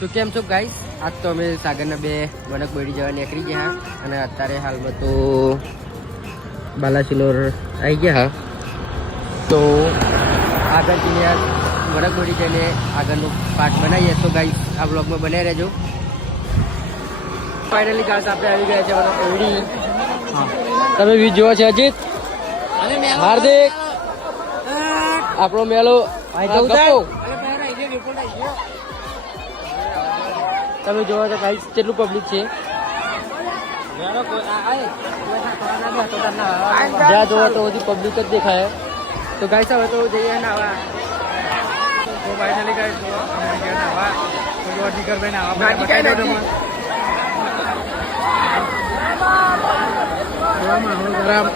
તો કેમ છો ગાઈસ? આજ તો અમે સાગરના બે વનક બોડી જવા નીકળી ગયા અને અત્યારે હાલમાં તો બાલાસિનોર આવી ગયા. તો આગળથી વનક બોડી જઈને આગળનું પાર્ટ બનાવીએ. તો ગાઈસ આ બ્લોગમાં બનાવી રહેજો. ફાઇનલી ગાઈસ આપણે આવી ગયા છે વનક બોડી. તમે વ્યૂ જોવો છે અજીત, હાર્દિક, આપણો મેલો તમે જોવો તો ગાઈસ કેટલું પબ્લિક છે. જ્યાં જોવો તો બધી પબ્લિક જ દેખાય. તો ગાઈસ હવે તો જઈએ નાવા. તો ફાઇનલી ગાઈસ જો અમે ગયા નાવા. તો જો જીગરભાઈ નાવા બતાવી દો તમને. જો માહોલ ગરમ.